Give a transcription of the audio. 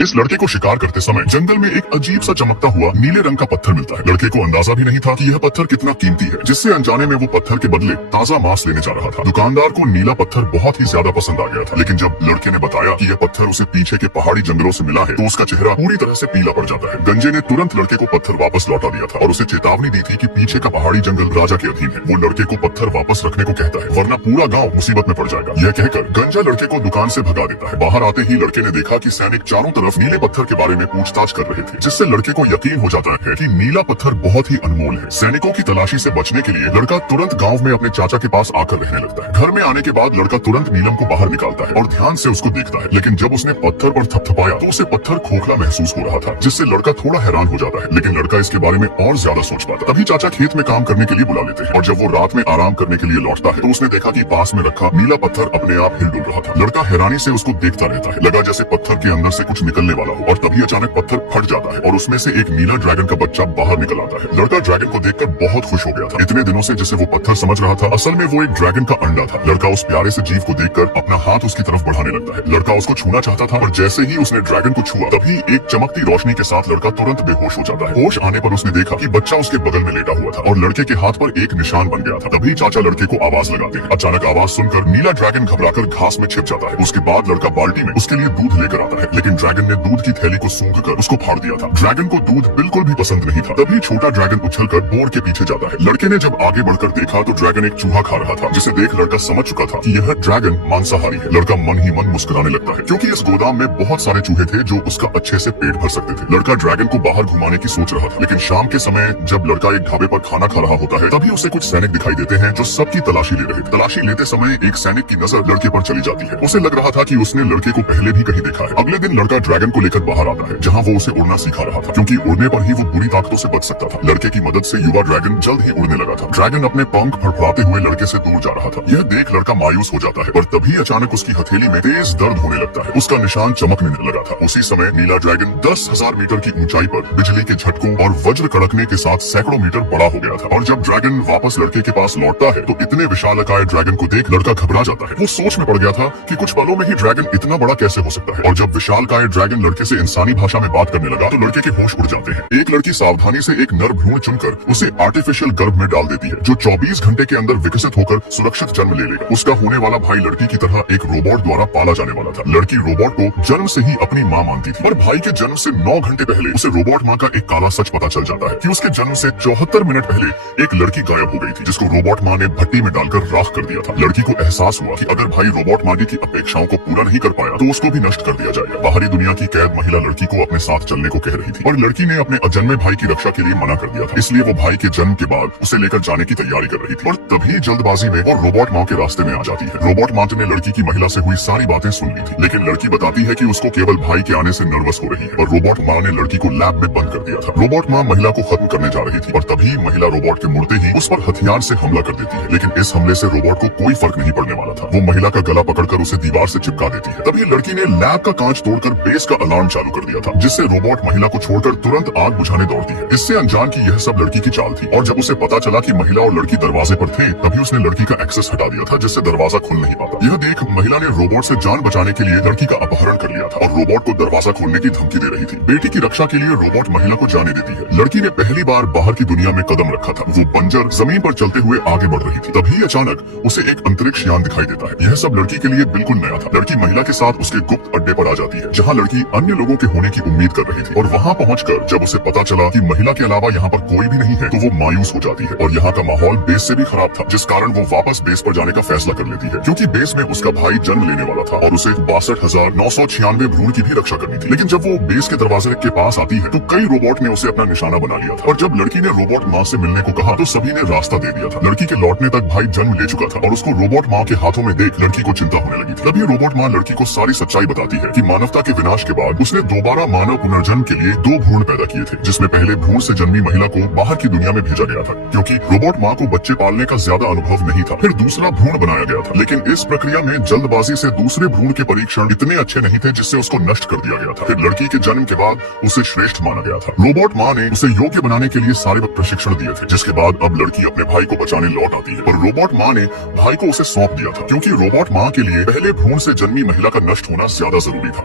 इस लड़के को शिकार करते समय जंगल में एक अजीब सा चमकता हुआ नीले रंग का पत्थर मिलता है। लड़के को अंदाजा भी नहीं था कि यह पत्थर कितना कीमती है, जिससे अनजाने में वो पत्थर के बदले ताजा मांस लेने जा रहा था। दुकानदार को नीला पत्थर बहुत ही ज्यादा पसंद आ गया था, लेकिन जब लड़के ने बताया कि यह पत्थर उसे पीछे के पहाड़ी जंगलों से मिला है, तो उसका चेहरा पूरी तरह से पीला पड़ जाता है। गंजे ने तुरंत लड़के को पत्थर वापस लौटा दिया था और उसे चेतावनी दी थी कि पीछे का पहाड़ी जंगल राजा के अधीन है। वो लड़के को पत्थर वापस रखने को कहता है, वरना पूरा गाँव मुसीबत में पड़ जाएगा। यह कहकर गंजा लड़के को दुकान से भगा देता है। बाहर आते ही लड़के ने देखा कि सैनिक चारों तरफ नीले पत्थर के बारे में पूछताछ कर रहे थे, जिससे लड़के को यकीन हो जाता है कि नीला पत्थर बहुत ही अनमोल है। सैनिकों की तलाशी से बचने के लिए लड़का तुरंत गांव में अपने चाचा के पास आकर रहने लगता है। घर में आने के बाद लड़का तुरंत नीलम को बाहर निकालता है और ध्यान से उसको देखता है, लेकिन जब उसने पत्थर पर थपथपाया तो उसे पत्थर खोखला महसूस हो रहा था, जिससे लड़का थोड़ा हैरान हो जाता है। लेकिन लड़का इसके बारे में और ज्यादा सोच पाता। तभी चाचा खेत में काम करने के लिए बुला लेते हैं और जब वो रात में आराम करने के लिए लौटता है तो उसने देखा कि पास में रखा नीला पत्थर अपने आप हिल डुल रहा था। लड़का हैरानी से उसको देखता रहता है, लगा जैसे पत्थर के अंदर से कुछ निकलने वाला हो, और तभी अचानक पत्थर फट जाता है और उसमें से एक नीला ड्रैगन का बच्चा बाहर निकल आता है। लड़का ड्रैगन को देखकर बहुत खुश हो गया था। इतने दिनों से जिसे वो पत्थर समझ रहा था, असल में वो एक ड्रैगन का अंडा था। लड़का उस प्यारे से जीव को देखकर अपना हाथ उसकी तरफ बढ़ाने लगता है। लड़का उसको छूना चाहता था, और जैसे ही उसने ड्रैगन को छुआ, तभी एक चमकती रोशनी के साथ लड़का तुरंत बेहोश हो जाता है। होश आने पर उसने देखा कि बच्चा उसके बगल में लेटा हुआ था और लड़के के हाथ पर एक निशान बन गया था। तभी चाचा लड़के को आवाज लगाते हैं। अचानक आवाज सुनकर नीला ड्रैगन घबराकर घास में छिप जाता है। उसके बाद लड़का बाल्टी में उसके लिए दूध लेकर आता है, लेकिन ड्रैगन ने दूध की थैली को सूंघ कर उसको फाड़ दिया था। ड्रैगन को दूध बिल्कुल भी पसंद नहीं था। तभी छोटा ड्रैगन उछलकर बोर के पीछे जाता है। लड़के ने जब आगे बढ़कर देखा तो ड्रैगन एक चूहा खा रहा था, जिसे देख लड़का समझ चुका था कि यह ड्रैगन मांसाहारी है। लड़का मन ही मन मुस्कुराने लगता है, क्योंकि इस गोदाम में बहुत सारे चूहे थे जो उसका अच्छे से पेट भर सकते थे। लड़का ड्रैगन को बाहर घुमाने की सोच रहा था, लेकिन शाम के समय जब लड़का एक ढाबे पर खाना खा रहा होता है, तभी उसे कुछ सैनिक दिखाई देते हैं जो सबकी तलाशी ले रहे थे। तलाशी लेते समय एक सैनिक की नजर लड़के पर चली जाती है। उसे लग रहा था कि उसने लड़के को पहले भी कहीं देखा है। अगले दिन लड़का ड्रैगन को लेकर बाहर आता है, जहाँ वो उसे उड़ना सिखा रहा था, क्योंकि उड़ने पर ही वो बुरी ताकतों से बच सकता था। लड़के की मदद से युवा ड्रैगन जल्द ही उड़ने लगा था। ड्रैगन अपने पंख फड़फड़ाते हुए लड़के से दूर जा रहा था। यह देख लड़का मायूस हो जाता है, और तभी अचानक उसकी हथेली में तेज दर्द होने लगता है। उसका निशान चमकने लगा था। उसी समय नीला ड्रैगन 10,000 मीटर की ऊंचाई पर बिजली के झटकों और वज्र कड़कने के साथ सैकड़ों मीटर बड़ा हो गया था। और जब ड्रैगन वापस लड़के के पास लौटता है तो इतने विशालकाय ड्रैगन को देख लड़का घबरा जाता है। वो सोच में पड़ गया था कि कुछ पलों में ही ड्रैगन इतना बड़ा कैसे हो सकता है। और जब विशालकाय ड्रैगन लड़के से इंसानी भाषा में बात करने लगा तो लड़के के होश उड़ जाते हैं। एक लड़की सावधानी से एक नर भ्रूण चुनकर उसे आर्टिफिशियल गर्भ में डाल देती है, जो 24 घंटे के अंदर विकसित होकर सुरक्षित जन्म ले लेगा। उसका होने वाला भाई लड़की की तरह एक रोबोट द्वारा पाला जाने वाला था। लड़की रोबोट को जन्म से ही अपनी माँ मानती थी, पर भाई के जन्म से 9 घंटे पहले उसे रोबोट माँ का एक काला सच पता चल जाता है कि उसके जन्म से 74 मिनट पहले एक लड़की गायब हो गई थी, जिसको रोबोट माँ ने भट्टी में डालकर राख कर दिया था। लड़की को एहसास हुआ कि अगर भाई रोबोट माँ की अपेक्षाओं को पूरा नहीं कर पाया तो उसको भी नष्ट कर दिया जाएगा। बाहरी दुनिया की कैद महिला लड़की को अपने साथ चलने को कह रही थी, और लड़की ने अपने अजन्मे भाई की रक्षा के लिए मना कर दिया था। इसलिए वो भाई के जन्म के बाद उसे लेकर जाने की तैयारी कर रही थी, और तभी जल्दबाजी में वो रोबोट माँ के रास्ते में आ जाती है। रोबोट माँ ने लड़की की महिला से हुई सारी बातें सुन ली थी, लेकिन लड़की बताती है कि उसको केवल भाई के आने से नर्वस हो रही है, और रोबोट माँ ने लड़की को लैब में बंद कर दिया था। रोबोट माँ महिला को खत्म करने जा रही थी, और तभी महिला रोबोट के मुड़ते ही उस पर हथियार से हमला कर देती है। लेकिन इस हमले से रोबोट को कोई फर्क नहीं पड़ने वाला था। वो महिला का गला पकड़कर उसे दीवार से चिपका देती है। तभी लड़की ने लैब का कांच तोड़कर बेस का अलार्म चालू कर दिया था, जिससे रोबोट महिला को छोड़कर तुरंत आग बुझाने दौड़ती है। इससे अनजान की यह सब लड़की की चाल थी, और जब उसे पता चला कि महिला और लड़की दरवाजे पर थे, तभी उसने लड़की का एक्सेस हटा दिया था, जिससे दरवाजा खुल नहीं पाता। यह देख महिला ने रोबोट से जान बचाने के लिए लड़की का अपहरण कर लिया था और रोबोट को दरवाजा खोलने की धमकी दे रही थी। बेटी की रक्षा के लिए रोबोट महिला को जाने देती है। लड़की ने पहली बार बाहर की दुनिया में कदम रखा था। वो बंजर जमीन पर चलते हुए आगे बढ़ रही थी। तभी अचानक उसे एक अंतरिक्ष यान दिखाई देता है। यह सब लड़की के लिए बिल्कुल नया था। लड़की महिला के साथ उसके गुप्त अड्डे पर आ जाती है, जहाँ लड़की अन्य लोगों के होने की उम्मीद कर रही थी, और वहाँ पहुंचकर जब उसे पता चला कि महिला के अलावा यहाँ पर कोई भी नहीं है तो वो मायूस हो जाती है। और यहाँ का माहौल बेस से भी खराब था, जिस कारण वो वापस बेस पर जाने का फैसला कर लेती है, क्योंकि बेस में उसका भाई जन्म लेने वाला था और उसे 62,996 भ्रूण की भी रक्षा करनी थी। लेकिन जब वो बेस के दरवाजे के पास आती है तो कई रोबोट ने उसे अपना निशाना बना लिया था, और जब लड़की ने रोबोट माँ से मिलने को कहा तो सभी ने रास्ता दे दिया था। लड़की के लौटने तक भाई जन्म ले चुका था, और उसको रोबोट माँ के हाथों में देख लड़की को चिंता होने लगी थी। तभी रोबोट माँ लड़की को सारी सच्चाई बताती है कि मानवता के विनाश के बाद उसने दोबारा मानव पुनर्जन्म के लिए 2 भ्रूण पैदा किए थे, जिसमें पहले भ्रूण से जन्मी महिला को बाहर की दुनिया में भेजा गया था, क्योंकि रोबोट माँ को बच्चे पालने का ज्यादा अनुभव नहीं था। फिर दूसरा भ्रूण बनाया गया था, लेकिन इस प्रक्रिया में जल्दबाजी से दूसरे भ्रूण के परीक्षण इतने अच्छे नहीं थे, जिससे उसको नष्ट कर दिया गया था। फिर लड़की के जन्म के बाद उसे श्रेष्ठ माना गया था। रोबोट माँ ने उसे योग्य बनाने के लिए सारे प्रशिक्षण दिए थे, जिसके बाद अब लड़की अपने भाई को बचाने लौट आती है, और रोबोट माँ ने भाई को उसे सौंप दिया था, क्योंकि रोबोट माँ के लिए पहले भ्रूण से जन्मी महिला का नष्ट होना ज्यादा जरूरी था।